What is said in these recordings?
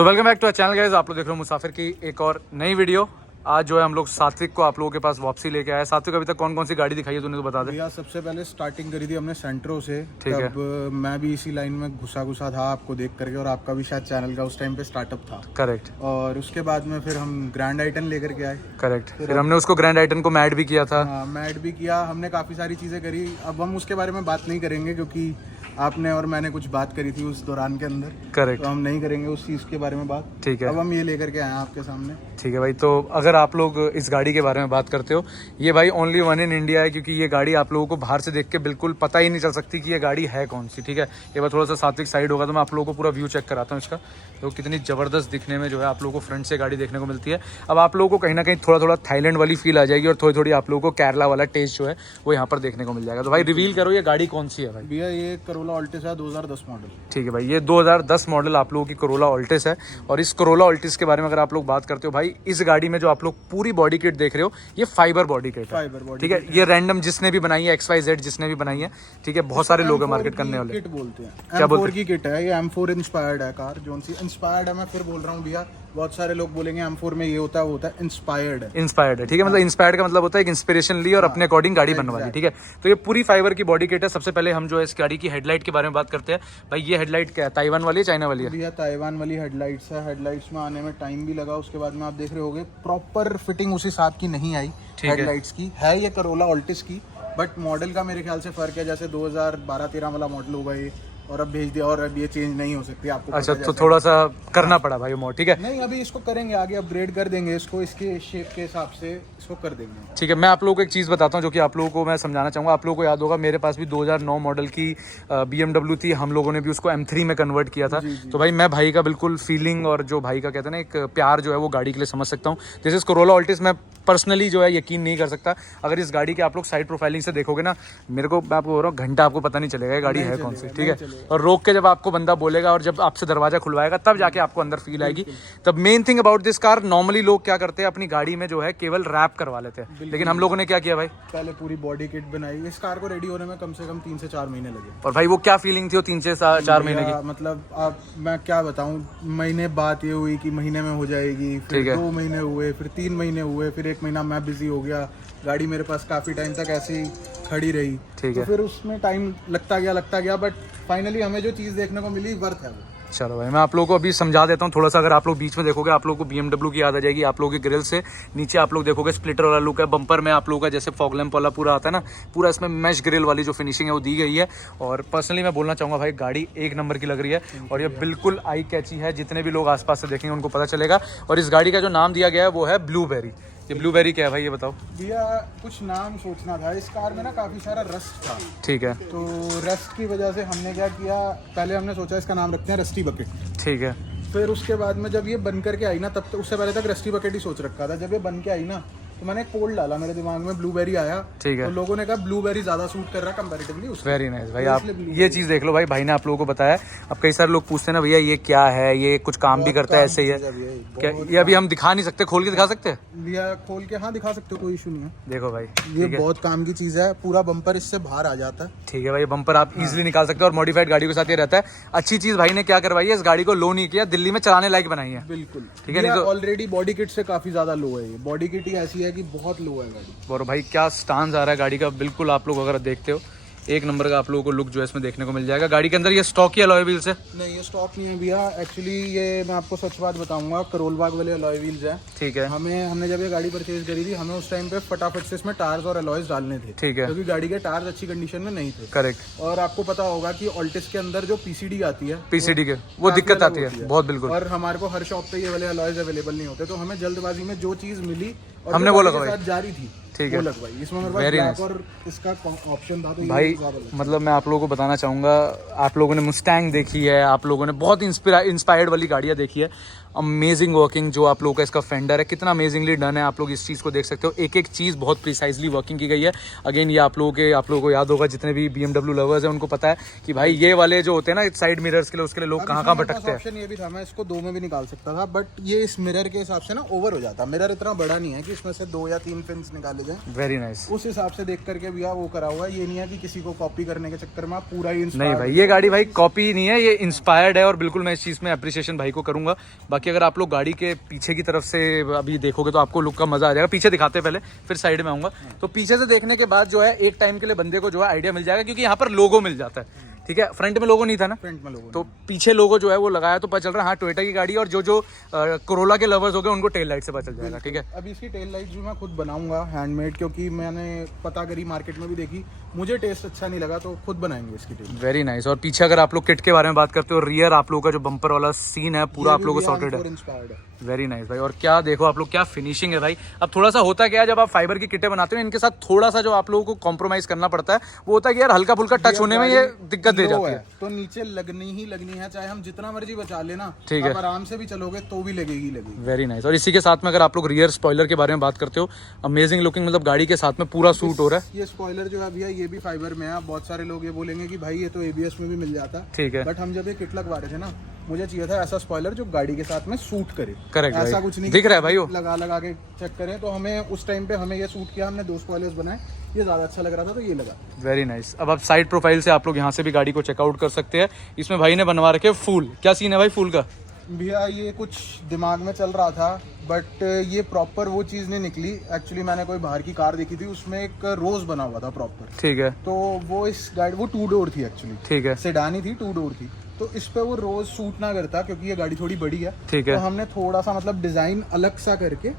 So welcome back to our channel guys. आप लोग देख रहे हो मुसाफिर की एक और नई वीडियो। आज जो है हम लोग सात्विक को आप लोगों के पास वापसी लेके आए। सात्विक, अभी तक कौन कौन सी गाड़ी दिखाई है तूने तो बता दे। भैया सबसे पहले स्टार्टिंग करी थी हमने सेंट्रो से। ठीक है। तब मैं भी इसी लाइन में घुसा था आपको देख करके, और आपका भी शायद चैनल का उस टाइम पे स्टार्टअप था। करेक्ट। और उसके बाद में फिर हम ग्रैंड आइटन लेकर के आए। करेक्ट। फिर हमने उसको ग्रैंड आइटन को मैड भी किया था। हाँ, मैड भी किया हमने, काफ़ी सारी चीज़ें करी। अब हम उसके बारे में बात नहीं करेंगे क्योंकि आपने और मैंने कुछ बात करी थी उस दौरान के अंदर। करेक्ट। तो हम नहीं करेंगे उस चीज़ के बारे में बात। ठीक है। अब हम ये लेकर के आए हैं आपके सामने। ठीक है भाई, तो अगर आप लोग इस गाड़ी के बारे में बात करते हो, ये भाई ओनली वन इन इंडिया है, क्योंकि ये गाड़ी आप लोगों को बाहर से देख के बिल्कुल पता ही नहीं चल सकती कि ये गाड़ी है कौन सी। ठीक है, ये बार थोड़ा सा सात्विक साइड होगा तो मैं आप लोगों को पूरा व्यू चेक कराता हूँ इसका। तो कितनी ज़बरदस्त दिखने में जो है आप लोगों को फ्रंट से गाड़ी देखने को मिलती है। अब आप लोगों को कहीं ना कहीं थोड़ा थाईलैंड वाली फील आ जाएगी और थोड़ी थोड़ी आप लोगों को केरला वाला टेस्ट जो है वो यहाँ पर देखने को मिल जाएगा। तो भाई रिवील करो, ये गाड़ी कौन सी है भाई? भैया ये करोला ऑल्टिस है, 2010 मॉडल। ठीक है भाई, ये 2010 मॉडल आप लोगों की करोला ऑल्टिस है। और इस करोला ऑल्टिस के बारे में अगर आप लोग बात करते हो भाई, इस गाड़ी में जो आप लोग पूरी बॉडी किट देख रहे हो ये फाइबर बॉडी किट है। फाइबर बॉडी, ठीक है। ये रैंडम जिसने भी बनाई है, XYZ जिसने भी बनाई है, ठीक है, बहुत सारे लोग हैं मार्केट करने वाले। किट बोलते हैं, क्या बोलते M4 की किट है ये। M4 इंस्पायर्ड है कार, जो सी इंस्पायर्ड है। मैं फिर बोल रहा हूँ भैया, बहुत सारे लोग बोलेंगे M4 में ये होता है, वो होता है इंस्पायर्ड है। इंस्पायर्ड है, ठीक है। मतलब इंस्पायर्ड का मतलब होता है एक इंस्पिरेशन ली और अपने अकॉर्डिंग गाड़ी बनवा ली। ठीक है, तो ये पूरी फाइबर की बॉडी किट है। सबसे पहले हम जो है इस गाड़ी की हेडलाइट के बारे में बात करते हैं। भाई ये हेडलाइट क्या है, ताइवान वाली है, चाइना वाली है? भैया ताइवान वाली हेडलाइट्स है। हेडलाइट्स में आने में टाइम भी लगा, उसके बाद में आप देख रहे होगे प्रॉपर फिटिंग उस हिसाब की नहीं आई हेडलाइट्स की। है ये करोला ऑल्टिस की, बट मॉडल का मेरे ख्याल से फर्क है। जैसे 2012-13 वाला मॉडल होगा ये, और अब भेज दिया, और अब ये चेंज नहीं हो सकती आपको। अच्छा, तो थोड़ा सा करना पड़ा भाई मोड। ठीक है, नहीं अभी इसको करेंगे, आगे अपग्रेड कर देंगे इसको, इसके शेप के हिसाब से इसको कर देंगे। ठीक है। मैं आप लोगों को एक चीज़ बताता हूँ जो कि आप लोगों को मैं समझाना चाहूँगा। आप लोगों को याद होगा मेरे पास भी 2009 मॉडल की BMW थी, हम लोगों ने भी उसको M3 में कन्वर्ट किया था। तो भाई मैं भाई का बिल्कुल फीलिंग और जो भाई का कहते हैं ना एक प्यार जो है वो गाड़ी के लिए समझ सकता हूँ। जैसे इस करोला ऑल्टिस मैं पर्सनली जो है यकीन नहीं कर सकता। अगर इस गाड़ी के आप लोग साइड प्रोफाइलिंग से देखोगे ना, मेरे को मैं आपको बोल रहा हूँ घंटा आपको पता नहीं चलेगा ये गाड़ी है कौन सी। ठीक है, और रोक के जब आपको बंदा बोलेगा और जब आपसे दरवाजा खुलवाएगा तब जाके आपको अंदर फील आएगी। तब main thing about this car, normally लोग क्या करते हैं अपनी गाड़ी में जो है केवल रैप करवा लेते हैं, लेकिन हम लोगों ने क्या किया भाई, पहले पूरी बॉडी किट बनाई। इस कार को रेडी होने में कम से कम 3 से 4 महीने लगे। और भाई वो क्या फीलिंग थी वो 3 से 4 महीने की? मतलब अब मैं क्या बताऊं, महीने बात ये हुई कि महीने में हो जाएगी, फिर 2 महीने हुए, फिर 3 महीने हुए, फिर 1 महीना मैं बिजी हो गया। गाड़ी मेरे पास काफी टाइम तक ऐसे ही खड़ी रही। ठीक है। तो फिर उसमें टाइम लगता गया, बट फाइनली हमें जो चीज देखने को मिली वर्थ है वो। चलो भाई, मैं आप लोगों को अभी समझा देता हूँ थोड़ा सा। अगर आप लोग बीच में देखोगे आप लोगों को BMW की याद आ जाएगी। आप लोगों की ग्रिल से नीचे आप लोग देखोगे स्प्लिटर वाला लुक है। बम्पर में आप लोगों का जैसे फॉग लैंप वाला पूरा आता है ना, पूरा इसमें मैश ग्रिल वाली जो फिनिशिंग है वो दी गई है। और पर्सनली मैं बोलना चाहूँगा भाई, गाड़ी एक नंबर की लग रही है और ये बिल्कुल आई कैची है। जितने भी लोग आसपास से देखेंगे उनको पता चलेगा। और इस गाड़ी का जो नाम दिया गया है वो है ब्लूबेरी। ये ब्लूबेरी क्या है भाई, ये बताओ भैया। कुछ नाम सोचना था, इस कार में ना काफी सारा रस्ट था। ठीक है। तो रस्ट की वजह से हमने क्या किया, पहले हमने सोचा इसका नाम रखते हैं रस्टी बकेट। ठीक है। फिर उसके बाद में जब ये बन करके आई ना, तब तो उससे पहले तक रस्टी बकेट ही सोच रखा था। जब ये बन के आई ना तो मैंने कोड डाला, मेरे दिमाग में ब्लूबेरी आया। ठीक है। तो लोगों ने कहा ब्लूबेरी ज्यादा सूट कर रहा कंपैरेटिवली उससे। वेरी नाइस भाई, आप ये चीज़ देख लो भाई, भाई ने आप लोगों को बताया। अब कई सारे लोग पूछते हैं ना भैया ये क्या है, ये कुछ काम भी करता है, ऐसे ही है क्या? ये अभी हम दिखा नहीं सकते, खोल के दिखा सकते हैं? भैया खोल के हाँ दिखा सकते हो, कोई इशू नहीं है। देखो भाई, ये बहुत काम की चीज है। पूरा बम्पर इससे बाहर आ जाता है। ठीक है भाई, बम्पर आप इजीली निकाल सकते हो और मॉडिफाइड गाड़ी के साथ ये रहता है। अच्छी चीज भाई ने क्या करवाई है, इस गाड़ी को लो नहीं किया, दिल्ली में चलाने लायक बनाई है। बिल्कुल। ठीक है, नहीं तो ऑलरेडी बॉडी किट से काफी ज्यादा लो है। ये बॉडी किट ही ऐसी है कि बहुत लो है गाड़ी। और भाई क्या स्टांस आ रहा है गाड़ी का, बिल्कुल आप लोग अगर देखते हो एक नंबर का आप लोगों को लुक जो है इसमें देखने को मिल जाएगा। गाड़ी के अंदर ये स्टॉक ही अलॉय व्हील्स है? नहीं ये स्टॉक नहीं है भैया। एक्चुअली ये मैं आपको सच बात बताऊंगा, करोल बाग वाले अलॉय व्हील्स हैं। ठीक है। हमने जब ये गाड़ी परचेज करी थी, हमें उस टाइम पे फटाफट से इसमें टायर्स और अलॉयज डालने थे। ठीक है। क्योंकि गाड़ी के टायर्स अच्छी कंडीशन में नहीं थे। करेक्ट। और आपको पता होगा कि ऑल्टिस के अंदर जो PCD आती है, PCD के वो दिक्कत आती है बहुत, बिल्कुल। और हमारे को हर शॉप पे ये वाले अलॉयज अवेलेबल नहीं होते। तो हमें जल्दबाजी में जो चीज मिली और हमने वो लगवाई, जारी थी, ठीक है, वो लगवाई। इसमें मेरे पास ब्लैक और इसका ऑप्शन था, तो भाई मतलब मैं आप लोगों को बताना चाहूँगा, आप लोगों ने मुस्टैंग देखी है, आप लोगों ने बहुत इंस्पायर्ड वाली गाड़ियाँ देखी है। अमेजिंग वर्किंग जो आप लोगों का इसका फेंडर है कितना अमेजिंगली डन है, आप लोग इस चीज़ को देख सकते हो, एक एक चीज़ बहुत प्रिसाइजली वर्किंग की गई है। अगेन ये आप लोगों को याद होगा, जितने भी BMW लवर्स हैं उनको पता है कि भाई ये वाले जो होते हैं ना साइड मिरर्स के लिए, उसके लिए लोग कहाँ भटकते हैं। ऑप्शन ये भी था, मैं इसको 2 में भी निकाल सकता था, बट ये इस मिरर के हिसाब से ना ओवर हो जाता। मिरर इतना बड़ा नहीं है कि इसमें से 2 या 3 पिन्स निकाले जाए। Very nice. उस हिसाब से देख करके भैया वो करा हुआ है, ये नहीं है कि किसी को कॉपी करने के चक्कर में आप पूरा ही नहीं भाई, ये गाड़ी भाई कॉपी नहीं है, ये इंस्पायर्ड है और बिल्कुल मैं इस चीज़ में अप्रिसिएशन भाई को करूंगा। बाकी अगर आप लोग गाड़ी के पीछे की तरफ से अभी देखोगे तो आपको लुक का मजा आ जाएगा। पीछे दिखाते हैं पहले, फिर साइड में आऊंगा। तो पीछे से देखने के बाद जो है एक टाइम के लिए बंदे को जो है आइडिया मिल जाएगा, क्योंकि यहाँ पर लोगो मिल जाता है। ठीक है, फ्रंट में लोगो नहीं था ना, फ्रंट में लोगो, तो पीछे लोगो जो है वो लगाया तो पता चल रहा है हाँ टोयोटा की गाड़ी, और जो कोरोला के लवर्स हो गए उनको टेल लाइट से पता चल जाएगा। ठीक है, अभी इसकी टेल लाइट भी मैं खुद बनाऊंगा हैंडमेड, क्योंकि मैंने पता करी मार्केट में भी देखी, मुझे टेस्ट अच्छा नहीं लगा, तो खुद बनाएंगे इसकी टेल। Very nice. और पीछे अगर आप लोग किट के बारे में बात करते हो, रियर आप लोगों का जो बम्पर वाला सीन है पूरा आप लोगों को सॉर्टेड है। वेरी नाइस भाई। और क्या देखो आप लोग, क्या फिनिशिंग है भाई। अब थोड़ा सा होता क्या है, जब आप फाइबर की किटें बनाते हो इनके साथ थोड़ा सा जो आप लोगों को कॉम्प्रोमाइज करना पड़ता है वो होता है कि यार हल्का फुल्का टच होने में ये दिक्कत दे जाती है। तो नीचे लगनी ही लगनी है, चाहे हम जितना मर्जी बचा लेना, ठीक है, आराम से भी चलोगे तो भी लगेगी। Very nice. और इसी के साथ में अगर आप लोग रियर स्पॉइलर के बारे में बात करते हो, अमेजिंग लुकिंग, मतलब गाड़ी के साथ में पूरा सूट हो रहा है। ये स्पॉइलर जो है भैया ये भी फाइबर में है। बहुत सारे लोग ये बोलेंगे कि भाई ये तो ABS में भी मिल जाता। ठीक है, बट हम जब ये किट लगवा रहे थे ना, मुझे चाहिए था ऐसा स्पॉइलर जो गाड़ी के साथ में सूट करे। करेक्ट, ऐसा कुछ नहीं दिख रहा है भाई, वो लगा के चेक करें। तो हमें उस टाइम पे हमें ये सूट किया, हमने 2 स्पॉइलर्स बनाए, ये ज्यादा अच्छा लग रहा था तो ये लगा। Very nice. अब आप साइड प्रोफाइल से आप लोग यहाँ से भी गाड़ी को चेकआउट कर सकते हैं। इसमें भाई ने बनवा रखे फूल, क्या सीन है भाई फूल का? भैया ये कुछ दिमाग में चल रहा था, बट ये प्रॉपर वो चीज़ नहीं निकली। एक्चुअली मैंने कोई बाहर की कार देखी थी, उसमें एक रोज बना हुआ था प्रॉपर। ठीक है, तो वो इस गाड़ी, वो 2 डोर थी एक्चुअली। ठीक है, सेडान ही थी, 2 डोर थी, तो इस पे वो रोज सूट ना करता क्योंकि ये गाड़ी थोड़ी बड़ी है। ठीक है, तो हमने थोड़ा सा मतलब डिजाइन अलग सा करके,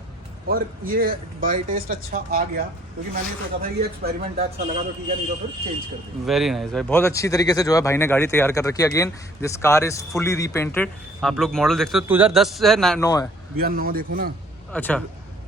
और ये बाय टेस्ट अच्छा आ गया, क्योंकि मैंने सोचा था ये एक्सपेरिमेंट अच्छा लगा तो ठीक है, नहीं तो फिर चेंज कर देंगे। वेरी नाइस भाई, बहुत अच्छी तरीके से जो है भाई ने गाड़ी तैयार कर रखी है। Again this car is fully repainted. आप लोग मॉडल देखते हो 2010 है 9 है भैया 9 देखो ना। अच्छा,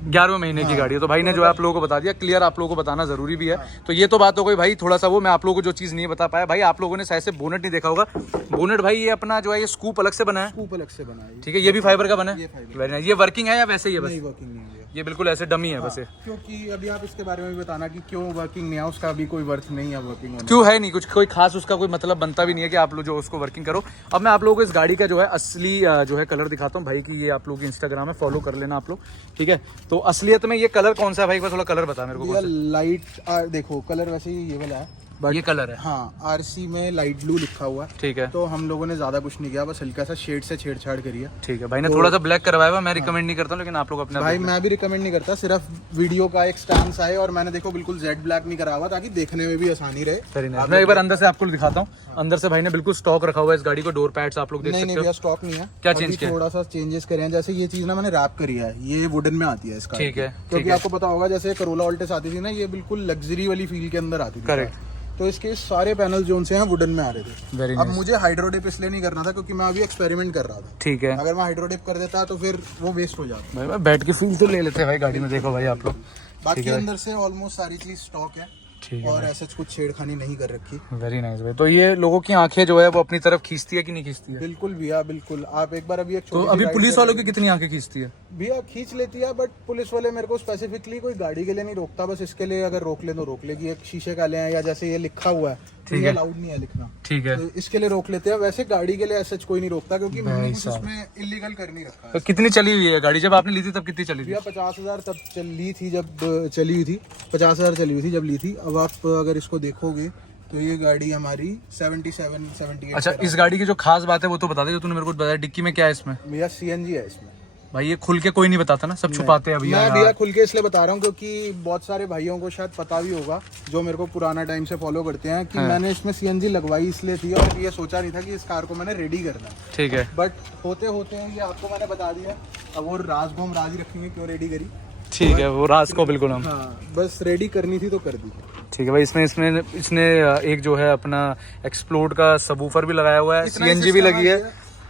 11वें महीने की गाड़ी है। तो भाई ने जो है आप लोगों को बता दिया, क्लियर आप लोगों को बताना जरूरी भी है। तो ये तो बात हो गई भाई, थोड़ा सा वो मैं आप लोगों को जो चीज़ नहीं बता पाया भाई, आप लोगों ने शायद से बोनेट नहीं देखा होगा। बोनेट भाई ये अपना जो है ये स्कूप अलग से बना है, स्कूप अलग से बना है। ठीक है, ये भी फाइबर का बना है। Very nice. ये वर्किंग है या वैसे ही है? बस नहीं, वर्किंग नहीं है ये बिल्कुल ऐसे डमी है बस। क्योंकि अभी आप इसके बारे में भी बताना कि क्यों वर्किंग नहीं है, उसका अभी कोई वर्थ नहीं है वर्किंग होने। क्यों है नहीं कुछ, कोई खास उसका कोई मतलब बनता भी नहीं है कि आप लोग जो उसको वर्किंग करो। अब मैं आप लोगों को इस गाड़ी का जो है असली जो है कलर दिखाता हूँ भाई की, ये आप लोग इंस्टाग्राम में फॉलो कर लेना आप लोग, ठीक है। तो असलियत में ये कलर कौन सा है भाई, एक बार थोड़ा कलर बता मेरे को। लाइट देखो कलर वैसे ही ये वाला है, ये कलर है। हाँ, RC में लाइट ब्लू लिखा हुआ है। ठीक है, तो हम लोगों ने ज्यादा कुछ नहीं किया, बस हल्का सा शेड से छेड़छाड़ करी है। ठीक है, भाई ने थोड़ा सा ब्लैक करवाया हुआ, मैं रिकमेंड नहीं करता हूँ, लेकिन आप लोग अपने भाई मैं भी रिकमेंड नहीं करता, सिर्फ वीडियो का एक स्टांस आए, और मैंने देखो बिल्कुल जेड ब्लैक नहीं करा हुआ ताकि देखने में भी आसानी रहे। मैं एक बार अंदर से आपको दिखाता हूँ। अंदर से भाई ने बिल्कुल स्टॉक रखा हुआ है इस गाड़ी को, डोर पैड्स आप लोग देख सकते हो। नहीं भैया स्टॉक नहीं है, क्या चेंज किया? थोड़ा सा चेंजेस करे हैं, जैसे ये चीज ना मैंने रैप करी है, ये वुडन में आती है इसका। ठीक है, क्योंकि आपको पता होगा जैसे करोला ऑल्टिस आती थी ना, ये बिल्कुल लग्जरी वाली फील के अंदर आती थी। करेक्ट। तो इसके सारे पैनल जो से हैं वुडन में आ रहे थे। वेरी अब मुझे हाइड्रोडिप इसलिए नहीं करना था क्योंकि मैं अभी एक्सपेरिमेंट कर रहा था। ठीक है, अगर मैं हाइड्रोडिप कर देता तो फिर वो वेस्ट हो जाता। भाई बैठ के फील तो ले लेते हैं भाई गाड़ी में, देखो भाई आप लोग। बाकी अंदर से ऑलमोस्ट सारी चीज स्टॉक है, ठीक है, और ऐसा कुछ छेड़खानी नहीं कर रखी। वेरी नाइस भाई। तो ये लोगों की आंखें जो है वो अपनी तरफ खींचती है कि नहीं खींचती है? बिल्कुल भैया बिल्कुल। आप एक बार अभी एक तो अभी पुलिस वालों की कितनी आंखें खींचती है? भैया खींच लेती है, बट पुलिस वाले मेरे को स्पेसिफिकली कोई गाड़ी के लिए नहीं रोकता, बस इसके लिए अगर रोक ले तो रोक लेगी। एक शीशे का ले या जैसे ये लिखा हुआ है, ठीक है, अलाउड नहीं है लिखना, ठीक है, तो इसके लिए रोक लेते हैं। वैसे गाड़ी के लिए ऐसा कोई नहीं रोकता, क्योंकि मैंने कुछ उसमें इलीगल कर नहीं रखा है। तो कितनी चली हुई है गाड़ी? जब आपने ली थी तब कितनी चली थी? भैया 50,000 तब चली थी, जब चली हुई थी 50,000 चली हुई थी जब ली थी। अब आप अगर इसको देखोगे तो ये गाड़ी हमारी 77-78। अच्छा, इस गाड़ी की जो खास बात है वो तो बता दे, जो तूने मेरे को बताया। डिक्की में क्या है इसमें? भैया CNG है इसमें। भाई ये खुल के कोई नहीं बताता ना, सब छुपाते हैं भैया। मैं भैया खुल के इसलिए बता रहा हूँ क्योंकि बहुत सारे भाइयों को शायद पता भी होगा जो मेरे को पुराना टाइम से फॉलो करते हैं कि मैंने इसमें CNG लगवाई इसलिए थी, और ये सोचा नहीं था कि इस कार को मैंने रेडी करना है। ठीक है, बट होते होते हैं ये आपको मैंने बता दिया। अब वो राज को हम राज ही रखेंगे क्यों रेडी करी। ठीक है, वो राज को बिल्कुल हम, हाँ, बस रेडी करनी थी तो कर दी। ठीक है भाई। इसने एक जो है अपना एक्सप्लोड का सबवूफर भी लगाया हुआ है, CNG भी लगी है,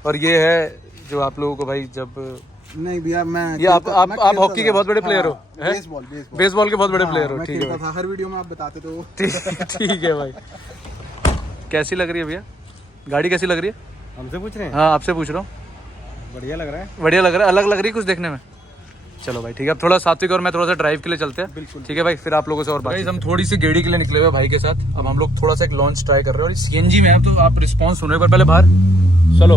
और ये है जो आप लोगों को भाई जब नहीं भैया मैं ये आप हॉकी के बहुत बड़े प्लेयर हो, बेसबॉल के बहुत बड़े प्लेयर हो। ठीक है, हर वीडियो में आप बताते तो। ठीक है भाई। कैसी लग रही है भैया गाड़ी, कैसी लग रही है? हमसे पूछ रहे हैं? हाँ आपसे पूछ रहा हूँ। बढ़िया लग रहा है। बढ़िया लग रहा है, अलग लग रही है कुछ देखने में। चलो भाई ठीक है, अब थोड़ा सात्विक और मैं थोड़ा सा ड्राइव के लिए चलते हैं। बिल्कुल ठीक है भाई, फिर आप लोगों से और बात। हम थोड़ी सी गेड़ी के लिए निकले हुए भाई के साथ। अब हम लोग थोड़ा सा एक लॉन्च ट्राई कर रहे हैं और सीएनजी में है, तो आप रिस्पांस सुनो एक बार पहले बाहर। चलो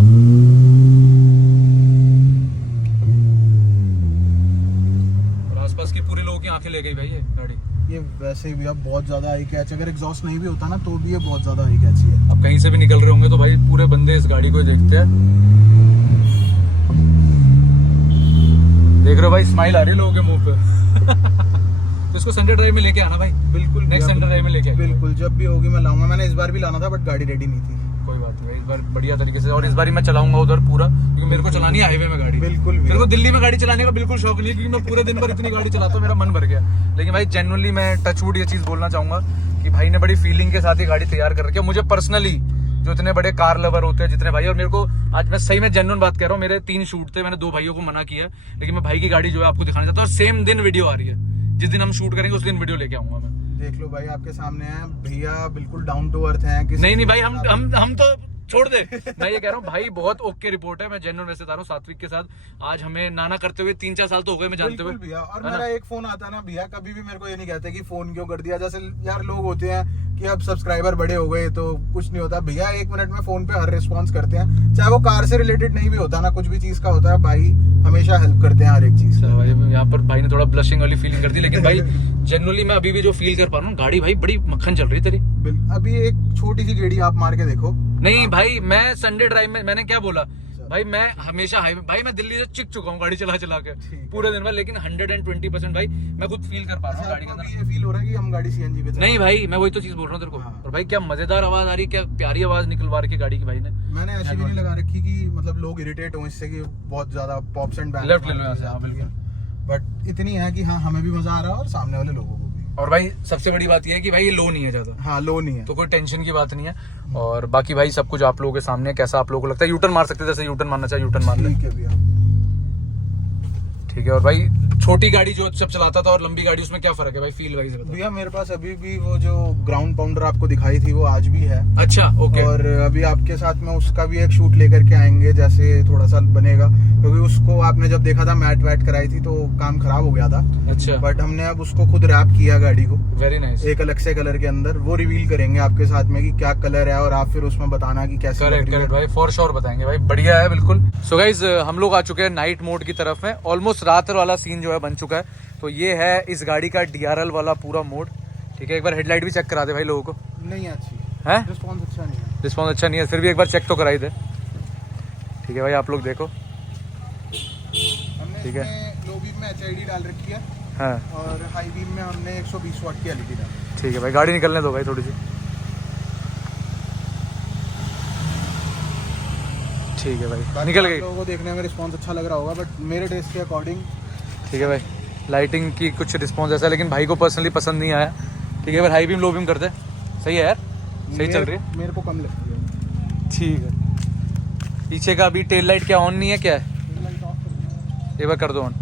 और आसपास की पूरे लोगों की आंखें ले गई भाई ये गाड़ी। ये वैसे भी अब बहुत ज्यादा आई कैच, अगर एग्जॉस्ट नहीं भी होता ना तो भी ये बहुत ज्यादा आई कैची है। अब कहीं से भी निकल रहे होंगे तो भाई पूरे बंदे इस गाड़ी को ही देखते हैं। देख रहे हो भाई, स्माइल आ रही है लोगों के मुंह पे। तो इसको संडे ड्राइव में लेके आना भाई। बिल्कुल नेक्स्ट संडे ड्राइव में लेके आना। बिल्कुल, जब भी होगी मैं लाऊंगा। मैंने इस बार भी लाना था बट गाड़ी रेडी नहीं थी। कोई बात नहीं, इस बार बढ़िया तरीके से, और इस बार मैं चलाऊंगा उधर पूरा, क्योंकि मेरे को चलानी है हाईवे में गाड़ी। बिल्कुल, मेरे को दिल्ली में गाड़ी चलाने का बिल्कुल शौक नहीं है, क्योंकि मैं पूरे दिन भर इतनी गाड़ी चलाता हूँ, मेरा मन भर गया। लेकिन भाई जेन्युइनली मैं टचवुड ये चीज बोलना चाहूंगा कि भाई ने बड़ी फीलिंग के साथ ही गाड़ी तैयार कर रखी है। मुझे पर्सनली जो इतने बड़े कार लवर होते हैं जितने भाई, और मेरे को आज मैं सही में जेन्युइन बात कह रहा हूँ, मेरे 3 शूट थे, मैंने 2 भाइयों को मना किया, लेकिन मैं भाई की गाड़ी जो है आपको दिखाना चाहता हूँ। और सेम दिन वीडियो आ रही है, जिस दिन हम शूट करेंगे उस दिन वीडियो लेके आऊंगा मैं। देख लो भाई, आपके सामने है भैया, बिल्कुल डाउन टू अर्थ है। नहीं भाई, हम तो छोड़ दे। मैं ये कह रहा हूँ भाई, बहुत ओके रिपोर्ट है। मैं जेन्युइन वैसे बता रहा हूँ, सात्विक के साथ आज हमें नाना करते हुए 3-4 साल तो हो गए मैं जानते हुए भैया। और मेरा एक फोन आता ना भैया, कभी भी मेरे को ये नहीं कहते कि फोन क्यों कर दिया। जैसे यार लोग होते हैं कि अब सब्सक्राइबर बड़े हो गए तो कुछ नहीं होता। भैया 1 मिनट में फोन पे हर रिस्पॉन्स करते हैं, चाहे वो कार से रिलेटेड नहीं भी होता ना, कुछ भी चीज का होता है, भाई हमेशा हेल्प करते हैं हर एक चीज। भाई यहाँ पर भाई ने थोड़ा ब्लशिंग वाली फीलिंग कर दी, लेकिन भाई जनरली मैं अभी भी जो फील कर पा रहा हूँ, गाड़ी भाई बड़ी मक्खन चल रही तेरी। अभी एक छोटी सी गेड़ी आप मार के देखो। नहीं भाई, मैं संडे ड्राइव में, मैंने क्या बोला भाई, मैं हमेशा हाईवे, भाई मैं दिल्ली से चिक चुका हूँ गाड़ी चला चला के पूरे दिन में, लेकिन 120% भाई मैं खुद फील कर पा रहा हूँ गाड़ी के अंदर। ये फील हो रहा है कि हम गाड़ी सीएनजी पे नहीं भाई, मैं वही तो चीज बोल रहा हूँ तेरे को। और भाई क्या मजेदार आवाज आ रही है, क्या प्यारी आवाज निकलवा रखी गाड़ी की भाई ने। मैंने ऐसी भी नहीं लगा रखी कि मतलब लोग इरिटेट हो इससे कि बहुत ज्यादा पॉप्स एंड बैंग्स। लेफ्ट ले लो यहाँ से, हाँ बिल्कुल। बट इतनी है कि हाँ हमें भी मजा आ रहा है और सामने वाले लोगों को भी। और भाई सबसे बड़ी बात यह है कि भाई ये लो नहीं है ज्यादा। हाँ, लो नहीं है, तो कोई टेंशन की बात नहीं है। और बाकी भाई सब कुछ आप लोगों के सामने, कैसा आप लोगों को लगता है, यूटर्न मार सकते हैं, जैसे यूटर्न मारना चाहे यूटर्न मार ले। ठीक है भैया, ठीक है। और भाई छोटी गाड़ी जो जब चलाता था और लंबी गाड़ी, उसमें क्या फर्क है भाई फील वाइज? भैया मेरे पास अभी भी वो जो ग्राउंड पाउंडर आपको दिखाई थी वो आज भी है। अच्छा, ओके। और अभी आपके साथ में उसका भी एक शूट लेकर के आएंगे, जैसे थोड़ा सा बनेगा, क्योंकि उसको आपने जब देखा था मैट वैट कराई थी तो काम खराब हो गया था। अच्छा। बट हमने अब उसको खुद रैप किया गाड़ी को, वेरी नाइस, एक अलग से कलर के अंदर। वो रिवील करेंगे आपके साथ में कि क्या कलर है, और आप फिर उसमें बताना कि कैसे। करेक्ट भाई, फॉर श्योर बताएंगे भाई, बढ़िया है बिल्कुल। सो गाइज हम लोग आ चुके हैं नाइट मोड की तरफ में। ऑलमोस्ट रात वाला सीन जो है बन चुका है। तो ये है इस गाड़ी का DRL वाला पूरा मोड। ठीक है, एक बार हेडलाइट भी चेक करा दे भाई लोगों को। नहीं अच्छी है, रिस्पॉन्स अच्छा नहीं है। रिस्पॉन्स अच्छा नहीं है, फिर भी एक बार चेक तो कराई दे। ठीक है भाई, आप लोग देखो। हमने ठीक है, लो बीम में HID डाल रखी है, हाँ, और हाई बीम में हमने 120 वाट की LED डाली। ठीक है भाई, गाड़ी निकलने दो भाई थोड़ी सी। ठीक है भाई, निकल गई। लोगों को देखने में रिस्पॉन्स अच्छा लग रहा होगा, बट मेरे टेस्ट के अकॉर्डिंग। ठीक है भाई, लाइटिंग की कुछ रिस्पॉन्स ऐसा है, लेकिन भाई को पर्सनली पसंद नहीं आया। ठीक है भाई, हाई बीम लो बीम करते, सही है यार, सही चल रही है। मेरे को कम लगती है। ठीक है। पीछे का अभी टेल लाइट क्या ऑन नहीं है, क्या है? एक बार कर दो ऑन।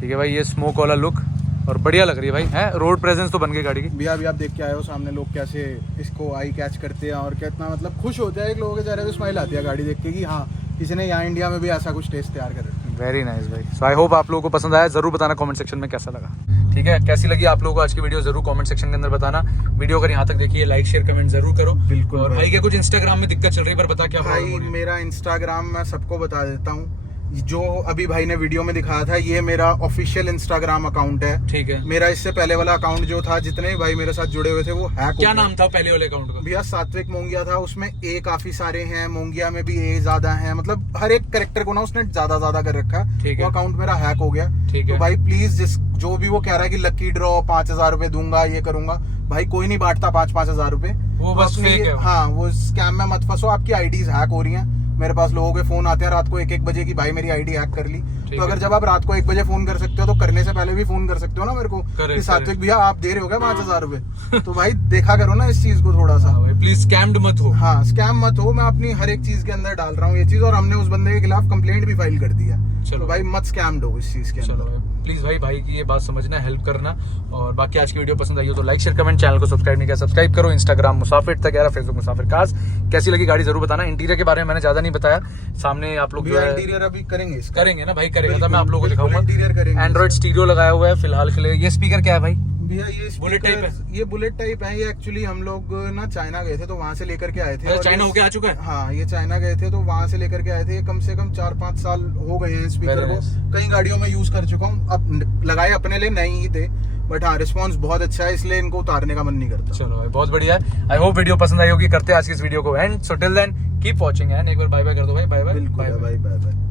ठीक है भाई, ये स्मोक वाला लुक और बढ़िया लग रही है भाई, है रोड प्रेजेंस तो बन गई गाड़ी की। भैया अभी आप देख के आए हो सामने लोग कैसे इसको आई कैच करते हैं और कितना मतलब खुश होते हैं। एक लोगों के चेहरे पे स्माइल आती है गाड़ी देख के कि हाँ किसी ने यहाँ इंडिया में भी ऐसा कुछ टेस्ट तैयार कर रखी है। वेरी नाइस भाई। सो आई होप आप लोगों को पसंद आया, जरूर बताना कमेंट सेक्शन में कैसा लगा। ठीक है, कैसी लगी आप लोगों को आज की वीडियो, जरूर कमेंट सेक्शन के अंदर बताना। वीडियो अगर यहाँ तक देखिए, लाइक शेयर कमेंट जरूर करो। बिल्कुल। और भाई के कुछ इंस्टाग्राम में दिक्कत चल रही है, पर बता क्या भाई मेरा इंस्टाग्राम मैं सबको बता देता हूँ, जो अभी भाई ने वीडियो में दिखाया था ये मेरा ऑफिशियल इंस्टाग्राम अकाउंट है। ठीक है। मेरा इससे पहले वाला अकाउंट जो था, जितने भी भाई मेरे साथ जुड़े हुए थे वो हैक। क्या नाम था पहले वाले अकाउंट का? भैया सात्विक मोंगिया था, उसमें ए काफी सारे हैं, मोंगिया में भी ए ज्यादा है, मतलब हर एक कैरेक्टर को ना उसने ज्यादा कर रखा। वो अकाउंट मेरा हैक हो गया। तो भाई प्लीज जो भी वो कह रहा है कि लकी ड्रॉ 5,000 रुपए दूंगा, ये करूंगा, भाई कोई नहीं बांटता 5,000 रुपए, वो बस फेक है। हाँ, वो स्कैम में मत फंसो, आपकी आईडीज हैक हो रही हैं। मेरे पास लोगों के फोन आते हैं रात को 1-1 बजे की भाई मेरी आईडी हैक कर ली। तो अगर जब आप रात को 1 बजे फोन कर सकते हो तो करने से पहले भी फोन कर सकते हो ना मेरे को कि सात्विक भैया आप दे रहे हो क्या 5,000 रुपए। तो भाई देखा करो ना इस चीज को थोड़ा सा। प्लीज स्कैम्ड मत हो। हाँ, स्कैम मत हो। मैं अपनी हर एक चीज के अंदर डाल रहा हूँ ये चीज, और हमने उस बंदे के खिलाफ कंप्लेंट भी फाइल कर दी है। तो भाई मत स्कैम्ड हो इस चीज के अंदर। प्लीज भाई की ये बात समझना, हेल्प करना। और बाकी आज की वीडियो पसंद आई हो तो लाइक शेयर कमेंट, चैनल को सब्सक्राइब नहीं किया सब्सक्राइब करो। इंस्टाग्राम मुसाफिर तक, फेसबुक मुसाफिर काज। कैसी लगी गाड़ी जरूर बताना। इंटीरियर के बारे में मैंने ज्यादा नहीं नहीं बताया, सामने आप लोग जो है इंटीरियर अभी करेंगे इसका। करेंगे ना भाई, करेंगे तो मैं आप लोगों को बिल्कुल इंटीरियर दिखाऊंगा। करेंगे। एंड्रॉइड स्टीरियो लगाया हुआ है फिलहाल के लिए। ये स्पीकर क्या है भाई? भैया ये बुलेट टाइप है? ये बुलेट टाइप है। ये एक्चुअली हम लोग ना चाइना गए थे तो वहां से लेकर के आए थे। और चाइना ये- होके आ चुका है? हाँ, ये चाइना गए थे तो वहां से लेकर के आए थे। ये कम से कम 4-5 साल हो गए हैं स्पीकर Very को। nice. कई गाड़ियों में यूज कर चुका हूँ। अब लगाए अपने लिए नहीं ही थे, बट हाँ रिस्पॉन्स बहुत अच्छा है, इसलिए इनको उतारने का मन नहीं करता। चलो भाई बहुत बढ़िया है। आई होप वीडियो पसंद आई होगी। करते हैं आज की इस वीडियो को end. So till then keep watching and एक बार बाय बाय कर दो भाई। बाय बाय बिल्कुल, बाय बाय बाय।